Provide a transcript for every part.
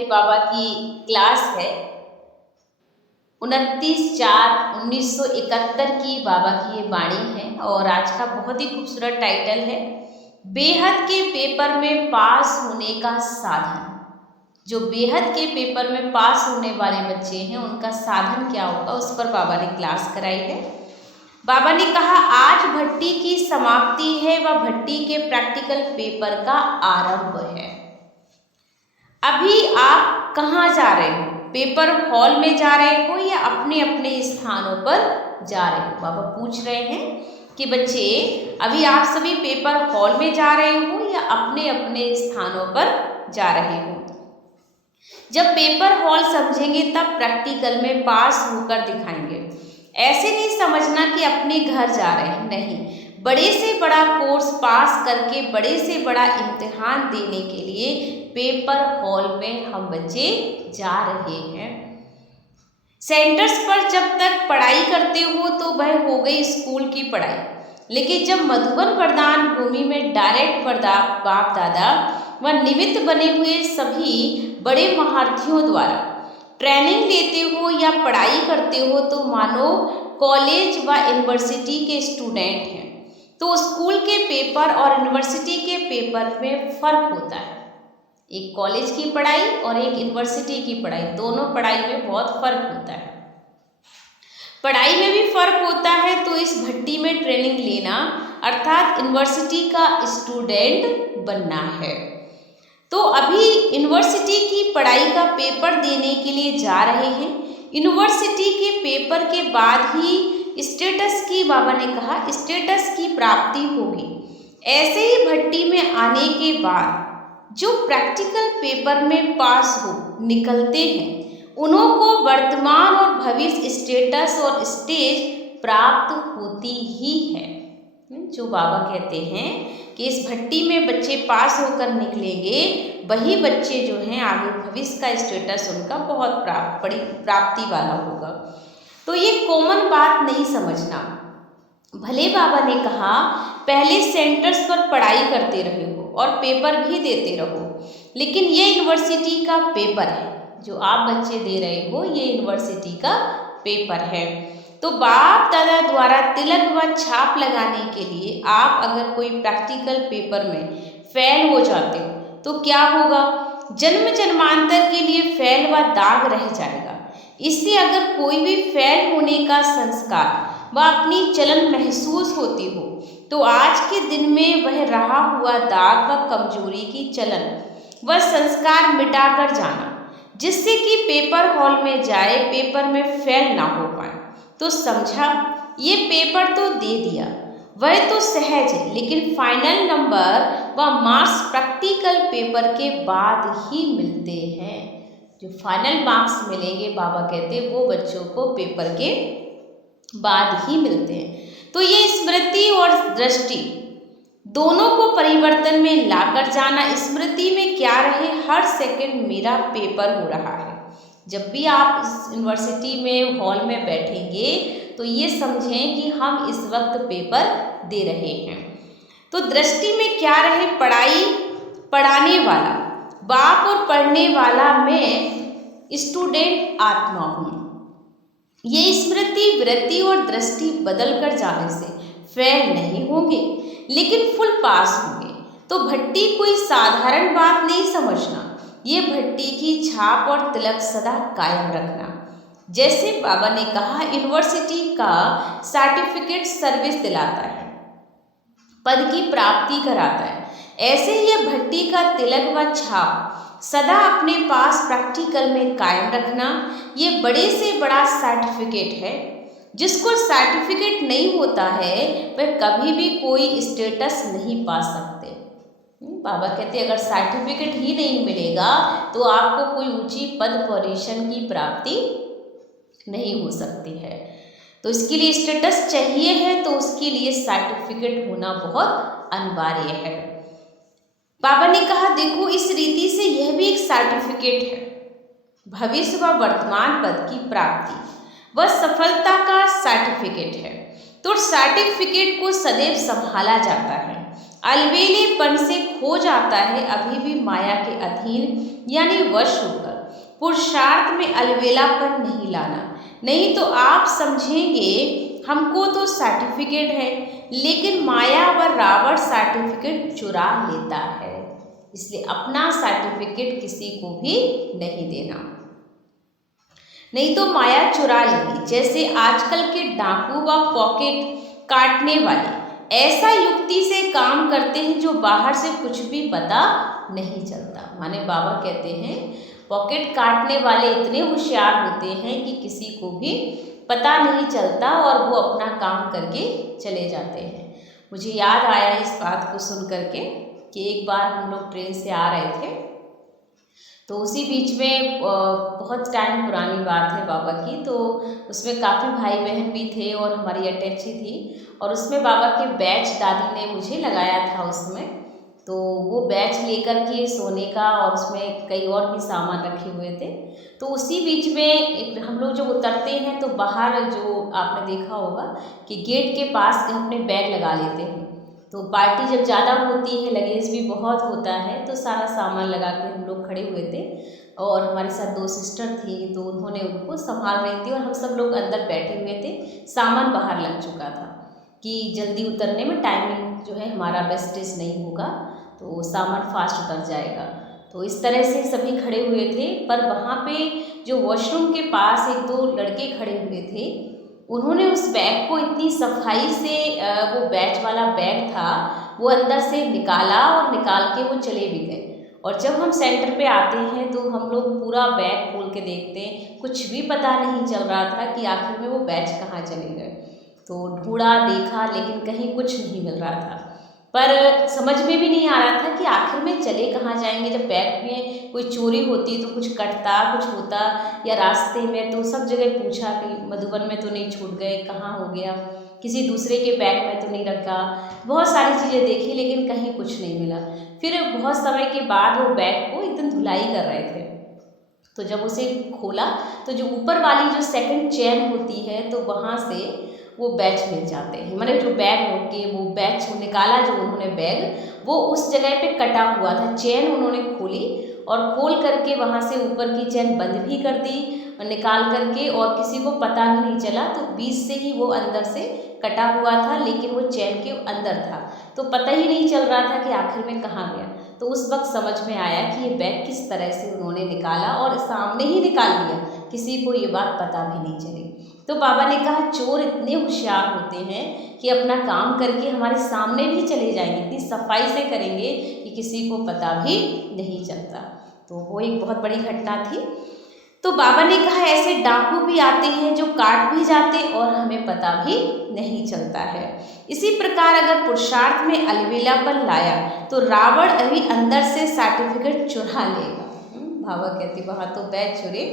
अपने बाबा की क्लास है। 29/4/1971 की बाबा की ये वाणी है और आज का बहुत ही खूबसूरत टाइटल है, बेहद के पेपर में पास होने का साधन। जो बेहद के पेपर में पास होने वाले बच्चे हैं उनका साधन क्या होगा, उस पर बाबा ने क्लास कराई है। बाबा ने कहा आज भट्टी की समाप्ति है व भट्टी के प्रैक्टिकल पेपर का आरंभ है। अभी आप कहाँ जा रहे हो? पेपर हॉल में जा रहे हो या अपने अपने स्थानों पर जा रहे हो? बाबा पूछ रहे हैं कि बच्चे अभी आप सभी पेपर हॉल में जा रहे हो या अपने अपने स्थानों पर जा रहे हो? जब पेपर हॉल समझेंगे तब प्रैक्टिकल में पास होकर दिखाएंगे। ऐसे नहीं समझना कि अपने घर जा रहे हैं, नहीं, बड़े से बड़ा कोर्स पास करके बड़े से बड़ा इम्तिहान देने के लिए पेपर हॉल में हम बच्चे जा रहे हैं। सेंटर्स पर जब तक पढ़ाई करते हो तो वह हो गई स्कूल की पढ़ाई, लेकिन जब मधुबन वरदान भूमि में डायरेक्ट बाप दादा व निमित्त बने हुए सभी बड़े महारथियों द्वारा ट्रेनिंग लेते हो या पढ़ाई करते हो तो मानो कॉलेज व यूनिवर्सिटी के स्टूडेंट हैं, तो स्कूल के पेपर और यूनिवर्सिटी के पेपर में फ़र्क होता है। एक कॉलेज की पढ़ाई और एक यूनिवर्सिटी की पढ़ाई, दोनों पढ़ाई में बहुत फ़र्क होता है। पढ़ाई में भी फ़र्क होता है तो इस भट्टी में ट्रेनिंग लेना अर्थात यूनिवर्सिटी का स्टूडेंट बनना है। तो अभी यूनिवर्सिटी की पढ़ाई का पेपर देने के लिए जा रहे हैं। यूनिवर्सिटी के पेपर के बाद ही स्टेटस की, बाबा ने कहा, स्टेटस की प्राप्ति होगी। ऐसे ही भट्टी में आने के बाद जो प्रैक्टिकल पेपर में पास हो निकलते हैं उन्हों को वर्तमान और भविष्य स्टेटस और स्टेज प्राप्त होती ही है। जो बाबा कहते हैं कि इस भट्टी में बच्चे पास होकर निकलेंगे, वही बच्चे जो हैं आगे भविष्य का स्टेटस उनका बहुत बड़ी प्राप्ति वाला होगा। तो ये कॉमन बात नहीं समझना। भले बाबा ने कहा पहले सेंटर्स पर पढ़ाई करते रहे हो और पेपर भी देते रहो, लेकिन ये यूनिवर्सिटी का पेपर है जो आप बच्चे दे रहे हो, ये यूनिवर्सिटी का पेपर है। तो बाप दादा द्वारा तिलक व छाप लगाने के लिए आप अगर कोई प्रैक्टिकल पेपर में फेल हो जाते हो तो क्या होगा? जन्म जन्मांतर के लिए फेल व दाग रह जाएगा। इसलिए अगर कोई भी फेल होने का संस्कार व अपनी चलन महसूस होती हो तो आज के दिन में वह रहा हुआ दाग व कमजोरी की चलन व संस्कार मिटाकर जाना, जिससे कि पेपर हॉल में जाए पेपर में फेल ना हो पाए। तो समझा, ये पेपर तो दे दिया, वह तो सहज है, लेकिन फाइनल नंबर व मार्क्स प्रैक्टिकल पेपर के बाद ही मिलते हैं। जो फाइनल मार्क्स मिलेंगे बाबा कहते हैं वो बच्चों को पेपर के बाद ही मिलते हैं। तो ये स्मृति और दृष्टि दोनों को परिवर्तन में लाकर जाना। स्मृति में क्या रहे, हर सेकंड मेरा पेपर हो रहा है। जब भी आप इस यूनिवर्सिटी में हॉल में बैठेंगे तो ये समझें कि हम इस वक्त पेपर दे रहे हैं। तो दृष्टि में क्या रहे, पढ़ाई पढ़ाने वाला बाप और पढ़ने वाला मैं स्टूडेंट आत्मा हूँ। ये स्मृति वृत्ति और दृष्टि बदल कर जाने से फेल नहीं होंगे लेकिन फुल पास होंगे। तो भट्टी कोई साधारण बात नहीं समझना, ये भट्टी की छाप और तिलक सदा कायम रखना। जैसे बाबा ने कहा यूनिवर्सिटी का सर्टिफिकेट सर्विस दिलाता है, पद की प्राप्ति कराता है, ऐसे ही यह भट्टी का तिलक व छाप सदा अपने पास प्रैक्टिकल में कायम रखना। ये बड़े से बड़ा सर्टिफिकेट है। जिसको सर्टिफिकेट नहीं होता है वह कभी भी कोई स्टेटस नहीं पा सकते। बाबा कहते हैं अगर सर्टिफिकेट ही नहीं मिलेगा तो आपको कोई ऊंची पद पोजीशन की प्राप्ति नहीं हो सकती है। तो इसके लिए स्टेटस चाहिए है तो उसके लिए सर्टिफिकेट होना बहुत अनिवार्य है। बाबा ने कहा देखो इस रीति से यह भी एक सर्टिफिकेट है, भविष्य व वर्तमान पद की प्राप्ति व सफलता का सर्टिफिकेट है। तो सर्टिफिकेट को सदैव संभाला जाता है, अलबेलेपन से खो जाता है अभी भी माया के अधीन यानी वश होकर। पुरुषार्थ में अलबेलापन नहीं लाना। नहीं तो आप समझेंगे हमको तो सर्टिफिकेट है, लेकिन माया व रावण सर्टिफिकेट चुरा लेता है, इसलिए अपना सर्टिफिकेट किसी को भी नहीं देना, नहीं तो माया चुरा लेगी। जैसे आजकल के डाकू व पॉकेट काटने वाले ऐसा युक्ति से काम करते हैं जो बाहर से कुछ भी पता नहीं चलता। माने बाबा कहते हैं पॉकेट काटने वाले इतने होशियार होते हैं कि किसी को भी पता नहीं चलता और वो अपना काम करके चले जाते हैं। मुझे याद आया इस बात को सुन करके कि एक बार हम लोग ट्रेन से आ रहे थे, तो उसी बीच में बहुत टाइम पुरानी बात है बाबा की, तो उसमें काफ़ी भाई बहन भी थे और हमारी अटैची थी, और उसमें बाबा के बैच दादी ने मुझे लगाया था उसमें। तो वो बैच लेकर के सोने का और उसमें कई और भी सामान रखे हुए थे। तो उसी बीच में एक हम लोग जब उतरते हैं तो बाहर जो आपने देखा होगा कि गेट के पास अपने बैग लगा लेते हैं। तो पार्टी जब ज़्यादा होती है, लगेज भी बहुत होता है, तो सारा सामान लगा के हम लोग खड़े हुए थे और हमारे साथ 2 सिस्टर थी, तो उन्होंने उनको संभाल रही थी और हम सब लोग अंदर बैठे हुए थे। सामान बाहर लग चुका था कि जल्दी उतरने में टाइमिंग जो है हमारा वेस्टेज नहीं होगा, तो सामान फास्ट उतर जाएगा। तो इस तरह से सभी खड़े हुए थे, पर वहाँ पे जो वॉशरूम के पास 1-2 लड़के खड़े हुए थे, उन्होंने उस बैग को इतनी सफाई से वो बैच वाला बैग था वो अंदर से निकाला और निकाल के वो चले भी गए। और जब हम सेंटर पे आते हैं तो हम लोग पूरा बैग खोल के देखते हैं, कुछ भी पता नहीं चल रहा था कि आखिर में वो बैच कहाँ चले गए। तो ढूंढा देखा लेकिन कहीं कुछ नहीं मिल रहा था, पर समझ में भी नहीं आ रहा था कि आखिर में चले कहाँ जाएंगे। जब बैग में कोई चोरी होती तो कुछ कटता कुछ होता, या रास्ते में तो सब जगह पूछा कि मधुबन में तो नहीं छूट गए, कहाँ हो गया, किसी दूसरे के बैग में तो नहीं रखा। बहुत सारी चीज़ें देखी लेकिन कहीं कुछ नहीं मिला। फिर बहुत समय के बाद वो बैग को एकदम धुलाई कर रहे थे, तो जब उसे खोला तो जो ऊपर वाली जो सेकंड चेन होती है तो वहाँ से वो बैच मिल जाते हैं। मैंने जो बैग होके वो बैच निकाला, जो उन्होंने बैग वो उस जगह पे कटा हुआ था। चेन उन्होंने खोली और खोल करके वहाँ से ऊपर की चेन बंद भी कर दी और निकाल करके, और किसी को पता भी नहीं चला। तो बीच से ही वो अंदर से कटा हुआ था, लेकिन वो चेन के अंदर था, तो पता ही नहीं चल रहा था कि आखिर में कहाँ गया। तो उस वक्त समझ में आया कि ये बैग किस तरह से उन्होंने निकाला और सामने ही निकाल लिया, किसी को ये बात पता भी नहीं चली। तो बाबा ने कहा चोर इतने होशियार होते हैं कि अपना काम करके हमारे सामने भी चले जाएंगे, इतनी सफाई से करेंगे कि किसी को पता भी नहीं चलता। तो वो एक बहुत बड़ी घटना थी। तो बाबा ने कहा ऐसे डाकू भी आते हैं जो काट भी जाते और हमें पता भी नहीं चलता है। इसी प्रकार अगर पुरुषार्थ में अलबेलापन लाया तो रावण अभी अंदर से सर्टिफिकेट चुरा लेगा। बाबा कहते वहाँ तो बैच चुरे,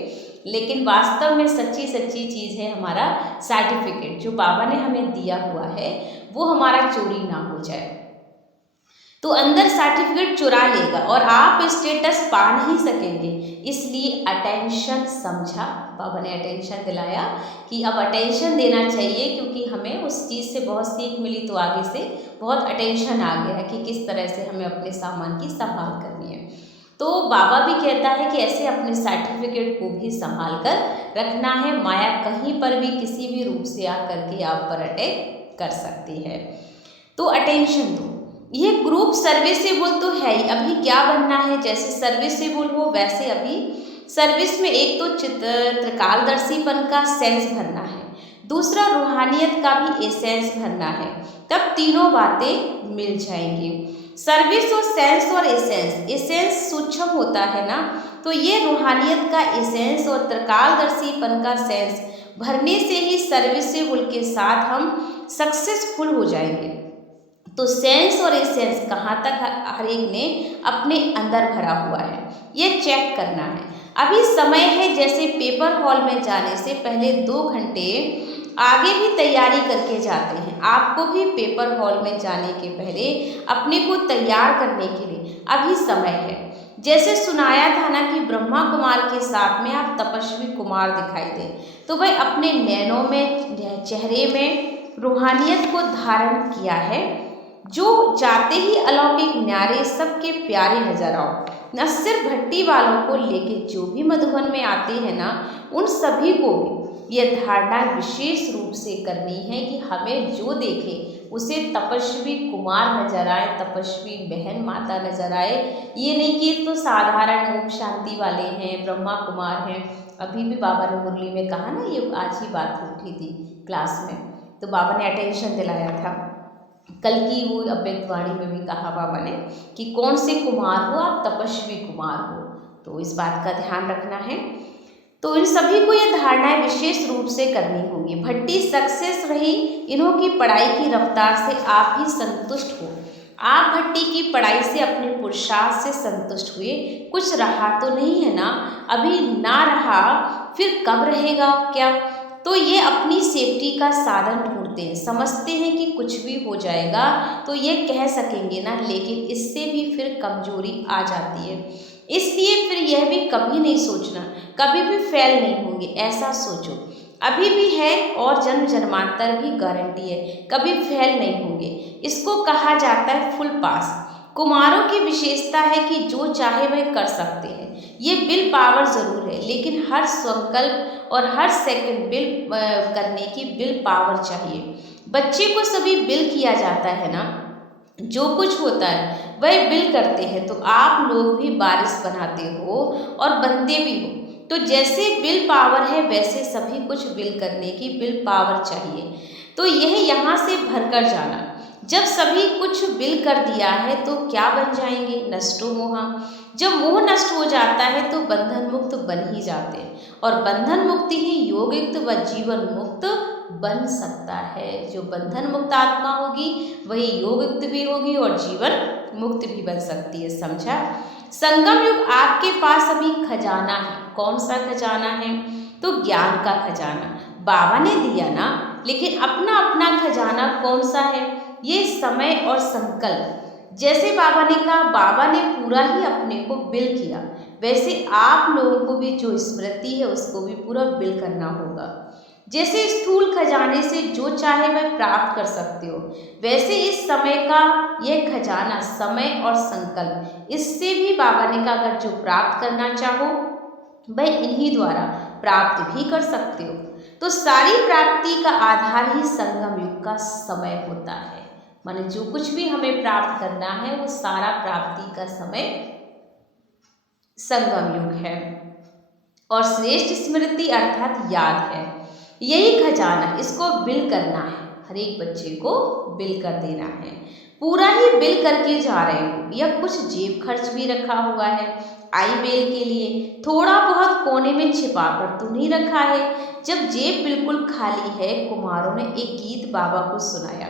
लेकिन वास्तव में सच्ची सच्ची चीज़ है हमारा सर्टिफिकेट जो बाबा ने हमें दिया हुआ है, वो हमारा चोरी ना हो जाए। तो अंदर सर्टिफिकेट चुरा लेगा और आप स्टेटस पा नहीं सकेंगे। इसलिए अटेंशन समझा, बाबा ने अटेंशन दिलाया कि अब अटेंशन देना चाहिए, क्योंकि हमें उस चीज़ से बहुत सीख मिली, तो आगे से बहुत अटेंशन आ गया है कि किस तरह से हमें अपने सामान की संभाल करनी है। तो बाबा भी कहता है कि ऐसे अपने सर्टिफिकेट को भी संभाल कर रखना है। माया कहीं पर भी किसी भी रूप से आकर के आप पर अटैक कर सकती है, तो अटेंशन दो। ये ग्रुप सर्विसेबल तो है ही, अभी क्या बनना है, जैसे सर्विसेबल हो वैसे अभी सर्विस में एक तो त्रिकालदर्शीपन का सेंस भरना है, दूसरा रूहानियत का भी एसेंस भरना है, तब तीनों बातें मिल जाएंगी। सर्विस और सेंस और एसेंस, एसेंस सूक्ष्म होता है ना, तो ये रूहानियत का एसेंस और त्रिकालदर्शीपन का सेंस भरने से ही सर्विसेबल के साथ हम सक्सेसफुल हो जाएंगे। तो सेंस और एसेंस कहाँ तक हर एक ने अपने अंदर भरा हुआ है, ये चेक करना है। अभी समय है, जैसे पेपर हॉल में जाने से पहले 2 घंटे आगे भी तैयारी करके जाते हैं, आपको भी पेपर हॉल में जाने के पहले अपने को तैयार करने के लिए अभी समय है। जैसे सुनाया था ना कि ब्रह्मा कुमार के साथ में आप तपस्वी कुमार दिखाई दे, तो वह अपने नैनों में चेहरे में रूहानियत को धारण किया है। जो जाते ही अलौकिक न्यारे सबके प्यारे नजर आओ। न सिर्फ भट्टी वालों को लेके जो भी मधुबन में आते हैं ना, उन सभी को भी यह धारणा विशेष रूप से करनी है कि हमें जो देखे उसे तपस्वी कुमार नजर आए, तपस्वी बहन माता नजर आए। ये नहीं कि तो साधारण ओम शांति वाले हैं, ब्रह्मा कुमार हैं। अभी भी बाबा ने मुरली में कहा ना, ये आज ही बात उठी थी क्लास में, तो बाबा ने अटेंशन दिलाया था। कल की वो अव्यक्तवाणी में भी कहा बाबा ने कि कौन से कुमार हो आप, तपस्वी कुमार हो। तो इस बात का ध्यान रखना है। तो इन सभी को ये धारणाएं विशेष रूप से करनी होंगी। भट्टी सक्सेस रही, इन्हों की पढ़ाई की रफ्तार से आप ही संतुष्ट हो। आप भट्टी की पढ़ाई से अपने पुरुषार्थ से संतुष्ट हुए, कुछ रहा तो नहीं है ना, अभी ना रहा फिर कब रहेगा क्या। तो ये अपनी सेफ्टी का साधन ढूंढते हैं, समझते हैं कि कुछ भी हो जाएगा तो ये कह सकेंगे ना, लेकिन इससे भी फिर कमजोरी आ जाती है। इसलिए फिर यह भी कभी नहीं सोचना कभी भी फेल नहीं होंगे, ऐसा सोचो अभी भी है और जन्म जन्मांतर भी गारंटी है, कभी फेल नहीं होंगे। इसको कहा जाता है फुल पास। कुमारों की विशेषता है कि जो चाहे वह कर सकते हैं। ये विल पावर जरूर है, लेकिन हर संकल्प और हर सेकंड बिल करने की विल पावर चाहिए। बच्चे को सभी बिल किया जाता है ना, जो कुछ होता है वह बिल करते हैं। तो आप लोग भी बारिश बनाते हो और बनते भी हो। तो जैसे बिल पावर है वैसे सभी कुछ बिल करने की बिल पावर चाहिए। तो यह यहाँ से भरकर जाना। जब सभी कुछ बिल कर दिया है तो क्या बन जाएंगे, नष्टो मोहा। जब मोह नष्ट हो जाता है तो बंधन मुक्त बन ही जाते हैं, और बंधन मुक्ति ही योगयुक्त व जीवन मुक्त बन सकता है। जो बंधन मुक्त आत्मा होगी वही योगयुक्त भी होगी और जीवन मुक्त भी बन सकती है, समझा। संगम युग आपके पास अभी खजाना है। कौन सा खजाना है, तो ज्ञान का खजाना बाबा ने दिया ना, लेकिन अपना अपना खजाना कौन सा है, ये समय और संकल्प। जैसे बाबा ने कहा, बाबा ने पूरा ही अपने को बिल किया, वैसे आप लोगों को भी जो स्मृति है उसको भी पूरा बिल करना होगा। जैसे स्थूल खजाने से जो चाहे वह प्राप्त कर सकते हो, वैसे इस समय का यह खजाना समय और संकल्प, इससे भी बाबा ने कहा अगर जो प्राप्त करना चाहो वह इन्हीं द्वारा प्राप्त भी कर सकते हो। तो सारी प्राप्ति का आधार ही संगम युग का समय होता है। माने जो कुछ भी हमें प्राप्त करना है वो सारा प्राप्ति का समय संगम युग है। और श्रेष्ठ स्मृति अर्थात याद है, यही खजाना, इसको बिल करना है। हर एक बच्चे को बिल कर देना है, पूरा ही बिल करके जा रहे हो। या कुछ जेब खर्च भी रखा हुआ है आई बेल के लिए, थोड़ा बहुत कोने में छिपा कर तो नहीं रखा है। जब जेब बिल्कुल खाली है, कुमारों ने एक गीत बाबा को सुनाया।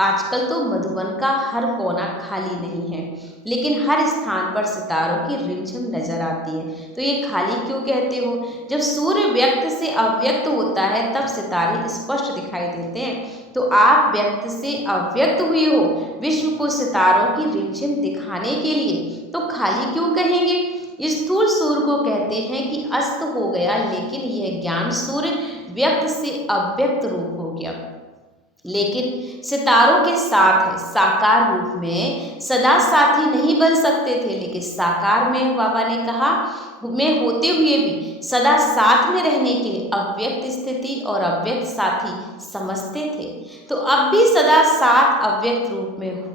आजकल तो मधुबन का हर कोना खाली नहीं है, लेकिन हर स्थान पर सितारों की रिमझिम नजर आती है। तो ये खाली क्यों कहते हो, जब सूर्य व्यक्त से अव्यक्त होता है तब सितारे स्पष्ट दिखाई देते हैं। तो आप व्यक्त से अव्यक्त हुए हो विश्व को सितारों की रिमझिम दिखाने के लिए, तो खाली क्यों कहेंगे। स्थूल सूर्य को कहते हैं कि अस्त हो गया, लेकिन यह ज्ञान सूर्य व्यक्त से अव्यक्त रूप हो गया, लेकिन सितारों के साथ साकार रूप में सदा साथी नहीं बन सकते थे। लेकिन साकार में बाबा ने कहा में होते हुए भी सदा साथ में रहने के लिए अव्यक्त स्थिति और अव्यक्त साथी समझते थे। तो अब भी सदा साथ अव्यक्त रूप में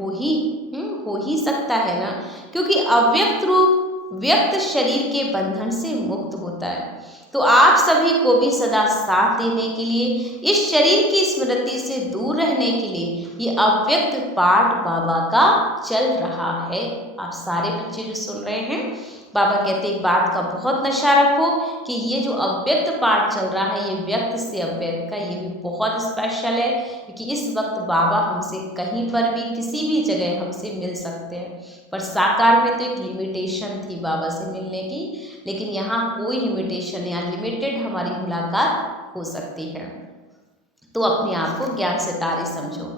हो ही सकता है ना, क्योंकि अव्यक्त रूप व्यक्त शरीर के बंधन से मुक्त होता है। तो आप सभी को भी सदा साथ देने के लिए, इस शरीर की स्मृति से दूर रहने के लिए ये अव्यक्त पाठ बाबा का चल रहा है। आप सारे बच्चे जो सुन रहे हैं, बाबा कहते एक बात का बहुत नशा रखो कि ये जो अव्यक्त पाठ चल रहा है, ये व्यक्त से अव्यक्त का, ये भी बहुत स्पेशल है, क्योंकि इस वक्त बाबा हमसे कहीं पर भी किसी भी जगह हमसे मिल सकते हैं। पर साकार में तो एक लिमिटेशन थी बाबा से मिलने की, लेकिन यहाँ कोई लिमिटेशन नहीं, यहाँ लिमिटेड हमारी मुलाकात हो सकती है। तो अपने आप को ज्ञान सितारे समझो,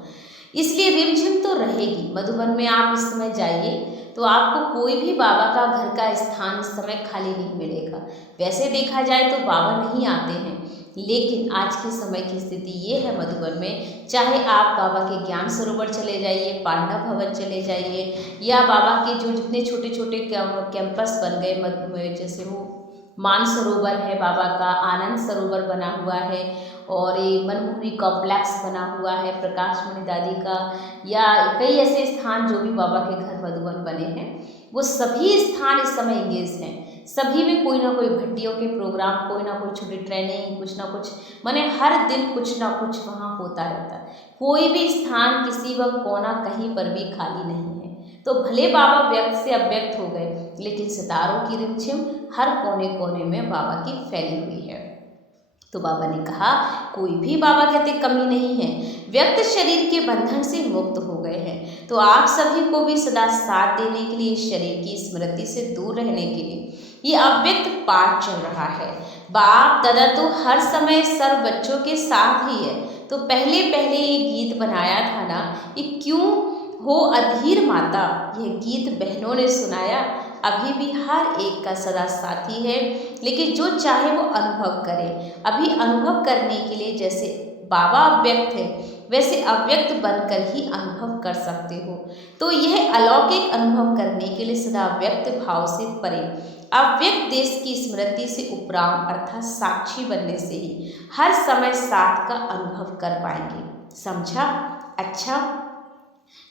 इसलिए रिमझिम तो रहेगी। मधुबन में आप इस समय जाइए तो आपको कोई भी बाबा का घर का स्थान इस समय खाली नहीं मिलेगा। वैसे देखा जाए तो बाबा नहीं आते हैं, लेकिन आज के समय की स्थिति ये है मधुबन में, चाहे आप बाबा के ज्ञान सरोवर चले जाइए, पांडव भवन चले जाइए, या बाबा के जो जितने छोटे छोटे कैंपस बन गए, जैसे वो मान सरोवर है बाबा का, आनंद सरोवर बना हुआ है, और ये मनमोहनी कॉम्प्लेक्स बना हुआ है प्रकाश मणि दादी का, या कई ऐसे स्थान जो भी बाबा के घर मधुबन बने हैं, वो सभी स्थान इस समय इंगेज हैं। सभी में कोई ना कोई भट्टियों के प्रोग्राम, कोई ना कोई छोटी ट्रेनिंग, कुछ ना कुछ, माने हर दिन कुछ ना कुछ वहाँ होता रहता है। कोई भी स्थान किसी व कोना कहीं पर भी खाली नहीं है। तो भले बाबा व्यक्त से अव्यक्त हो गए, लेकिन सितारों की रिमझिम हर कोने कोने में बाबा की फैली हुई है। तो बाबा ने कहा कोई भी बाबा कहते कमी नहीं है, व्यक्त शरीर के बंधन से मुक्त हो गए हैं। तो आप सभी को भी सदा साथ देने के लिए, शरीर की स्मृति से दूर रहने के लिए ये अव्यक्त पाठ चल रहा है। बाप दादा तो हर समय सर्व बच्चों के साथ ही है। तो पहले पहले ये गीत बनाया था ना, ये क्यों हो अधीर माता, यह गीत बहनों ने सुनाया, अभी भी हर एक का सदा साथी है। लेकिन जो चाहे वो अनुभव करे। अभी अनुभव करने के लिए जैसे बाबा अव्यक्त है, वैसे अव्यक्त बनकर ही अनुभव कर सकते हो। तो यह अलौकिक अनुभव करने के लिए सदा अव्यक्त भाव से परे, अव्यक्त देश की स्मृति से उपराम अर्थात साक्षी बनने से ही हर समय साथ का अनुभव कर पाएंगे। समझा? अच्छा,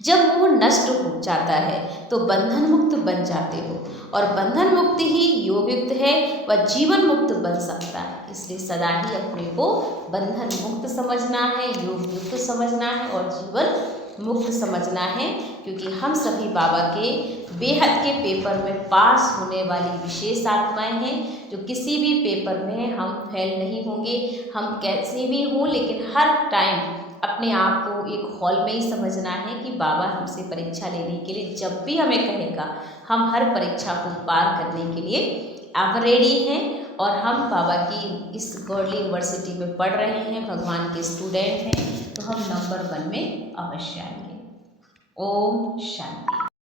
जब मोह नष्ट हो जाता है तो बंधन मुक्त बन जाते हो, और बंधन मुक्त ही योग युक्त है, वह जीवन मुक्त बन सकता है। इसलिए सदा ही अपने को बंधन मुक्त समझना है, योग युक्त समझना है और जीवन मुक्त समझना है, क्योंकि हम सभी बाबा के बेहद के पेपर में पास होने वाली विशेष आत्माएं हैं, जो किसी भी पेपर में हम फेल नहीं होंगे। हम कैसे भी हों, लेकिन हर टाइम अपने आप को एक हॉल में ही समझना है कि बाबा हमसे परीक्षा लेने के लिए जब भी हमें कहेगा, हम हर परीक्षा को पार करने के लिए अब रेडी हैं। और हम बाबा की इस गॉडली यूनिवर्सिटी में पढ़ रहे हैं, भगवान के स्टूडेंट हैं, तो हम नंबर 1 में अवश्य आएंगे। ओम शांति।